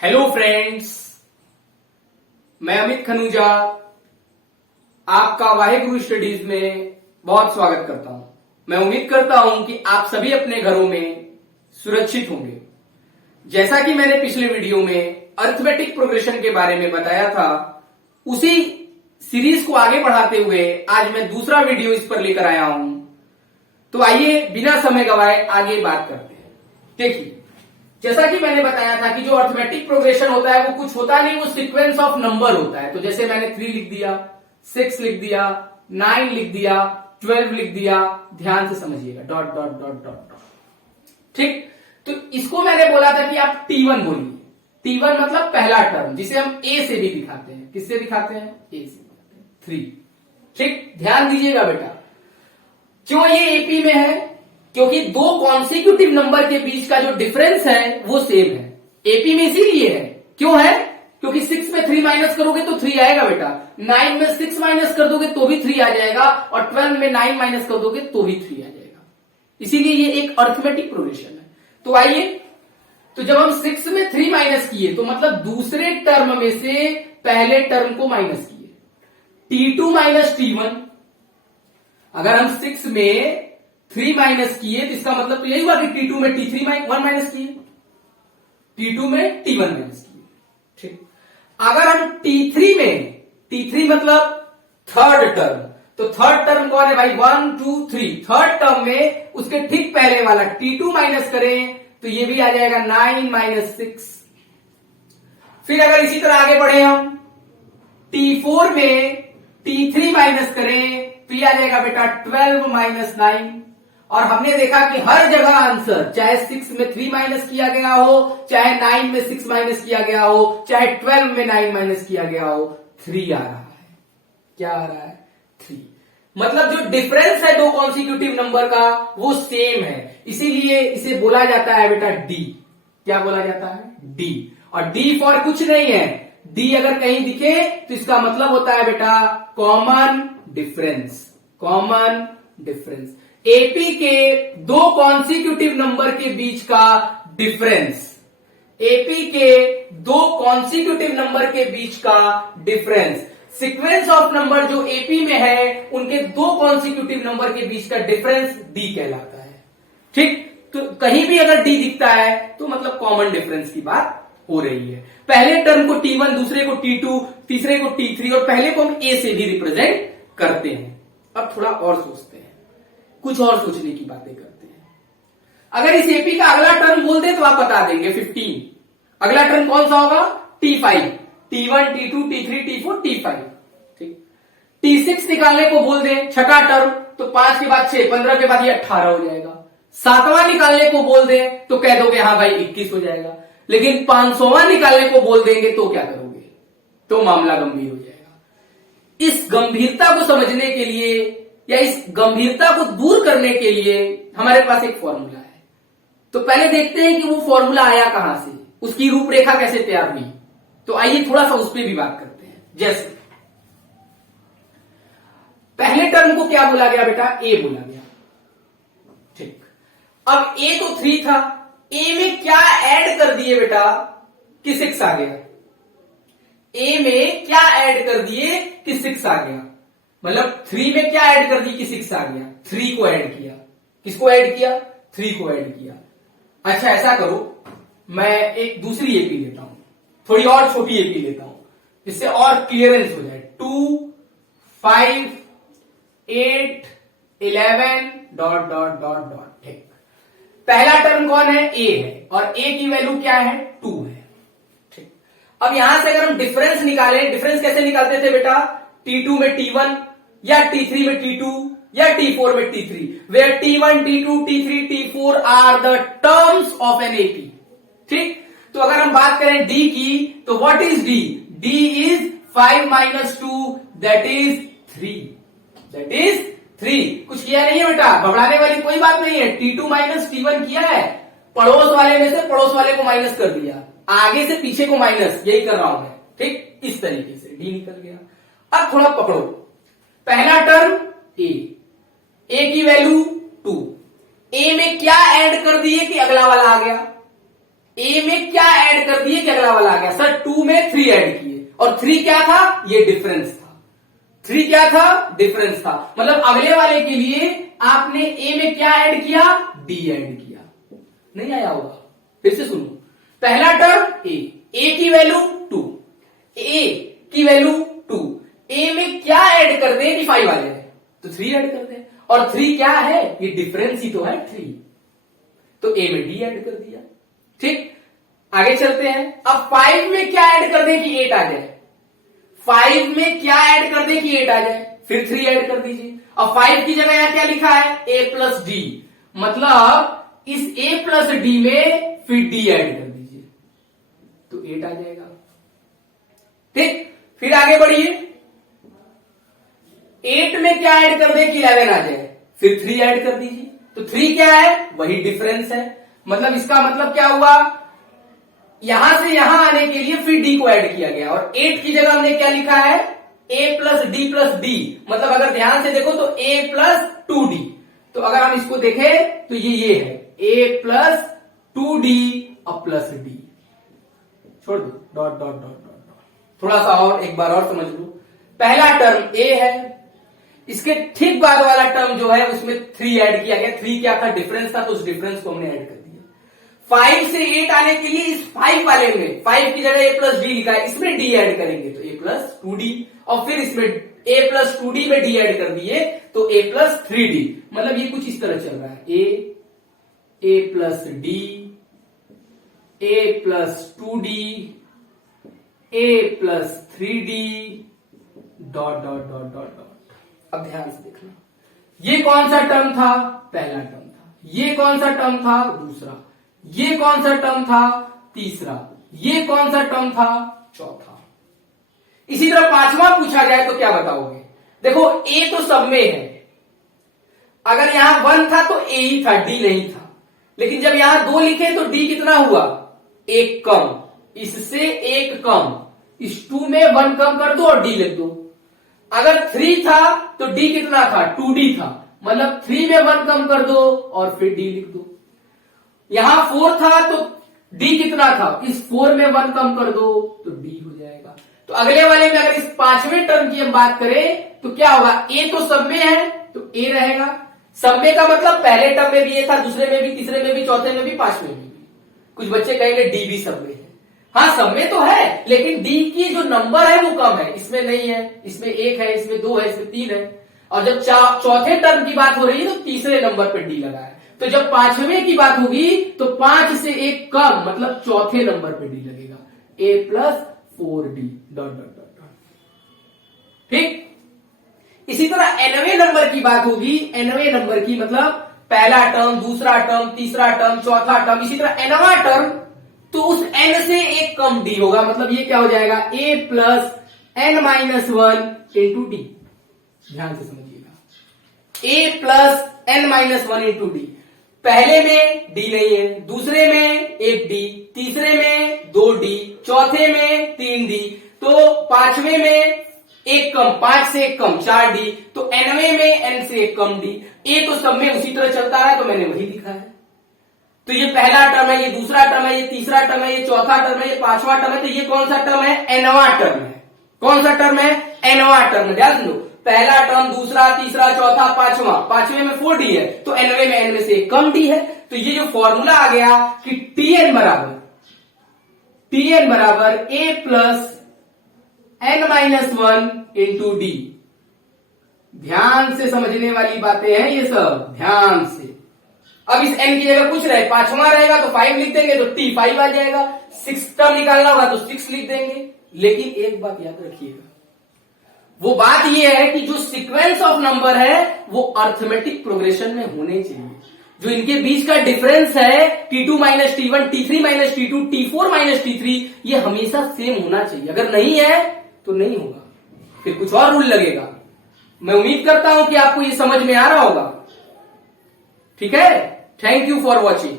Hello friends, मैं अमित खनूजा आपका Waheguru studies में बहुत स्वागत करता हूं। मैं उम्मीद करता हूं कि आप सभी अपने घरों में सुरक्षित होंगे। जैसा कि मैंने पिछले वीडियो में अर्थमेटिक प्रोग्रेशन के बारे में बताया था, उसी सीरीज को आगे बढ़ाते हुए आज मैं दूसरा वीडियो इस पर लेकर आया हूं। तो आइए बिना समय गवाए आगे बात करते हैं। देखिए, जैसा कि मैंने बताया था कि जो अर्थमेटिक प्रोग्रेशन होता है वो कुछ होता नहीं, वो सीक्वेंस ऑफ नंबर होता है। तो जैसे मैंने 3 लिख दिया, 6 लिख दिया, 9 लिख दिया, 12 लिख दिया, ध्यान से समझिएगा, dot dot dot dot dot. ठीक, तो इसको मैंने बोला था कि आप T1 बोलिए। T1 मतलब पहला टर्म, जिसे हम A से भी दिखाते हैं। किससे दिखाते हैं? A से दिखाते हैं, 3। ठीक, ध्यान दीजिएगा बेटा, क्यों ये एपी में है? क्योंकि दो कॉन्सिक्यूटिव नंबर के बीच का जो डिफरेंस है वो सेम है। एपी में इसीलिए है। क्यों है? क्योंकि 6 में 3 माइनस करोगे तो 3 आएगा बेटा, 9 में 6 माइनस कर दोगे तो भी 3 आ जाएगा, और 12 में 9 माइनस कर दोगे तो भी 3 आ जाएगा। इसीलिए ये एक अर्थमेटिक प्रोग्रेशन है। तो आइए, तो जब हम 6 में 3 माइनस किए तो मतलब दूसरे टर्म में से पहले टर्म को माइनस किए, T2 माइनस T1। अगर हम 6 में 3 माइनस किए तो इसका मतलब तो यही हुआ कि T2 में T3 1 माइनस किए, T2 में T1 माइनस किए। ठीक, अगर हम T3 मतलब थर्ड टर्म, तो थर्ड टर्म कौन है भाई? 1 2 3। थर्ड टर्म में उसके ठीक पहले वाला T2 माइनस करें तो ये भी आ जाएगा 9 माइनस 6। फिर अगर इसी तरह आगे बढ़े हम T4 में T3 माइनस करें तो ये आ जाएगा बेटा 12 माइनस 9। और हमने देखा कि हर जगह आंसर, चाहे 6 में 3 माइनस किया गया हो, चाहे 9 में 6 माइनस किया गया हो, चाहे 12 में 9 माइनस किया गया हो, 3 आ रहा है। क्या आ रहा है? 3। मतलब जो डिफरेंस है दो कॉन्सिक्यूटिव नंबर का वो सेम है, इसीलिए इसे बोला जाता है बेटा डी। क्या बोला जाता है? डी। और डी फॉर कुछ नहीं है, डी अगर कहीं दिखे तो इसका मतलब होता है बेटा common difference. Common difference, AP के दो कॉन्सिक्यूटिव नंबर के बीच का डिफरेंस, एपी के दो कॉन्सिक्यूटिव नंबर के बीच का डिफरेंस, सीक्वेंस ऑफ नंबर जो एपी में है उनके दो कॉन्सिक्यूटिव नंबर के बीच का डिफरेंस डी कहलाता है। ठीक, तो कहीं भी अगर डी दिखता है तो मतलब कॉमन डिफरेंस की बात हो रही है। पहले टर्म को T1, दूसरे को T2, तीसरे को T3, और पहले को हम A से भी रिप्रेजेंट करते हैं। अब थोड़ा और सोचते हैं, कुछ और सोचने की बातें करते हैं। अगर इस एपी का अगला टर्म बोल दे तो आप बता देंगे 15। अगला टर्म कौन सा होगा? T5, T1, T2, T3, T4, T5। ठीक, T6 निकालने को बोल दे, छठा टर्म, तो 5 के बाद 6, 15 के बाद ये 18 हो जाएगा। 7वां निकालने को बोल दे तो कह दोगे हाँ भाई 21 हो जाएगा। लेकिन 500वां निकालने को बोल देंगे तो क्या करोगे? तो मामला गंभीर हो जाएगा। इस गंभीरता को समझने के लिए या इस गंभीरता को दूर करने के लिए हमारे पास एक फॉर्मूला है। तो पहले देखते हैं कि वो फॉर्मूला आया कहां से, उसकी रूपरेखा कैसे तैयार हुई। तो आइए थोड़ा सा उस पर भी बात करते हैं। जैसे पहले टर्म को क्या बोला गया बेटा? ए बोला गया। ठीक, अब ए तो 3 था, ए में क्या ऐड कर दिए बेटा कि 6 आ गया। ए में क्या ऐड कर दिए कि 6 आ गया। मतलब 3 में क्या ऐड कर दी कि 6 आ गया। 3 को ऐड किया। किसको ऐड किया? 3 को ऐड किया। अच्छा, ऐसा करो, मैं एक दूसरी एपी लेता हूं, थोड़ी और छोटी एपी लेता हूं, इससे और क्लियरेंस हो जाए। 2 5 8 11 डॉट डॉट डॉट डॉट। ठीक, पहला टर्म कौन है? ए है, और ए की वैल्यू क्या है? 2 है। ठीक, अब यहां से अगर हम डिफरेंस निकालें, डिफरेंस कैसे निकालते थे बेटा? T2 में T1, या T3 में T2, या T4 में T3, where T1, T2, T3, T4 are the terms of an AP। ठीक, तो अगर हम बात करें D की तो what is D? D is 5 minus 2, that is 3। that is 3। कुछ किया नहीं है बेटा, घबराने वाली कोई बात नहीं है। T2 माइनस T1 किया है, पड़ोस वाले में से पड़ोस वाले को माइनस कर दिया, आगे से पीछे को माइनस, यही कर रहा हूं मैं। ठीक, इस तरीके से D निकल गया। अब थोड़ा पकड़ो, पहला टर्म ए की वैल्यू 2, ए में क्या ऐड कर दिए कि अगला वाला आ गया? ए में क्या ऐड कर दिए कि अगला वाला आ गया। सर 2 में 3 ऐड किए और 3 क्या था, ये डिफरेंस था। 3 क्या था, डिफरेंस था। मतलब अगले वाले के लिए आपने ए में क्या ऐड किया, डी ऐड किया। नहीं आया होगा, फिर से सुनो। पहला टर्म ए की वैल्यू 2, ए की वैल्यू 2, ए में क्या ऐड कर दे कि 5 आ जाए, तो 3 ऐड कर दे। और 3 क्या है, ये डिफरेंस ही तो है 3, तो ए में डी ऐड कर दिया। ठीक, आगे चलते हैं। अब 5 में क्या ऐड कर दे कि 8 आ जाए, 5 में क्या ऐड कर दे कि 8 आ जाए, फिर 3 ऐड कर दीजिए। अब 5 की जगह यहां क्या लिखा है, a प्लस डी, मतलब इस a प्लस डी में फिर d ऐड कर दीजिए तो 8 आ जाएगा। ठीक, फिर आगे बढ़िए। 8 में क्या ऐड कर दे कि 11 आ जाए, फिर 3 ऐड कर दीजिए। तो 3 क्या है, वही डिफरेंस है। मतलब इसका मतलब क्या हुआ, यहां से यहां आने के लिए फिर डी को ऐड किया गया और 8 की जगह हमने क्या लिखा है, a प्लस डी। मतलब अगर ध्यान से देखो तो a प्लस 2d, तो अगर हम इसको देखें तो ये है a प्लस 2d और प्लस डी। छोड़ दो, dot dot dot dot dot. थोड़ा सा और एक बार और समझ लो। पहला टर्म a है, इसके ठीक बाद वाला टर्म जो है उसमें 3 ऐड किया गया। 3 क्या था, डिफरेंस था, तो उस डिफरेंस को हमने ऐड कर दिया। 5 से 8 आने के लिए इस 5 वाले में 5 की जगह a प्लस डी लिखा है, इसमें d ऐड करेंगे तो a प्लस 2d, और फिर इसमें a प्लस 2d में d ऐड कर दिए तो a प्लस 3d। मतलब ये कुछ इस तरह चल रहा है, a plus d, a plus 2d, a plus 3d, dot dot dot dot dot. अब ध्यान से देखना, ये कौन सा टर्म था, पहला टर्म था। ये कौन सा टर्म था, दूसरा। ये कौन सा टर्म था, तीसरा। ये कौन सा टर्म था, चौथा। इसी तरह पांचवा पूछा जाए तो क्या बताओगे। देखो a तो सब में है, अगर यहां 1 था तो a ही था, d नहीं था। लेकिन जब यहां 2 लिखे तो d कितना हुआ, 1 कम, इससे 1 कम, इस 2 में 1 कम कर दो और d लिख दो। अगर 3 था तो d कितना था, 2d था, मतलब 3 में 1 कम कर दो और फिर d लिख दो। यहां 4 था तो d कितना था, इस 4 में 1 कम कर दो तो d हो जाएगा। तो अगले वाले में अगर इस पांचवें टर्म की हम बात करें तो क्या होगा, a तो सब में है तो a रहेगा। सब में का मतलब पहले टर्म में भी ये था, दूसरे में भी, तीसरे में भी, चौथे में भी, पांचवें में भी। कुछ बच्चे कहेंगे d भी सब में है। हाँ सब में तो है, लेकिन d की जो नंबर है वो कम है, इसमें नहीं है, इसमें 1 है, इसमें 2 है, इसमें 3 है। और जब चौथे टर्म की बात हो रही है तो तीसरे नंबर पर d लगा है। तो जब पांचवें की बात होगी तो 5 से 1 कम, मतलब चौथे नंबर पे डी लगेगा, a plus 4d, dot dot dot. ठीक, इसी तरह nवें नंबर की बात होगी। nवें नंबर की मतलब पहला टर्म, दूसरा टर्म, तीसरा टर्म, चौथा टर्म, इसी तरह nवां टर्म, तो उस n से 1 कम d होगा। मतलब ये क्या हो जाएगा, a plus n minus 1 into D. ध्यान से समझिएगा, a plus n minus 1 into D. पहले में d नहीं है, दूसरे में 1d, तीसरे में 2d, चौथे में 3d, तो पांचवें में 1 कम, 5 से 1 कम 4d, तो nवें में n से 1 कम d। a तो सब में उसी तरह चलता है तो मैंने वही लिखा है। तो ये पहला टर्म है, ये दूसरा टर्म है, ये तीसरा टर्म है, ये चौथा टर्म है, ये पांचवा टर्म है। तो ये कौन सा टर्म है, nवां टर्म है। कौन सा टर्म है, nवां टर्म है। ध्यान दो, पहला टर्म, दूसरा, तीसरा, चौथा, पांचवा, पांचवें में 4d है तो nवें में n में से 1 कम d है। तो ये जो फॉर्मूला आ गया कि tn बराबर a plus n minus 1 into D. ध्यान से समझने वाली बातें हैं ये सब, ध्यान से। अब इस n की जगह कुछ रहे, पांचवा रहेगा तो 5 लिख देंगे तो t 5 आ जाएगा। 6 टर्म निकालना होगा तो 6 लिख देंगे। लेकिन एक बात याद रखिएगा, वो बात ये है कि जो सीक्वेंस ऑफ नंबर है वो अर्थमेटिक प्रोग्रेशन में होने चाहिए। जो इनके बीच का डिफरेंस है t2 minus t1, t3 minus t2, t4 minus t3, ये हमेशा सेम होना चाहिए। अगर नहीं है तो नहीं होगा, फिर कुछ और रूल लगेगा। मैं उम्मीद करता हूं कि आपको ये समझ में आ रहा होगा। ठीक है, थैंक यू फॉर वॉचिंग।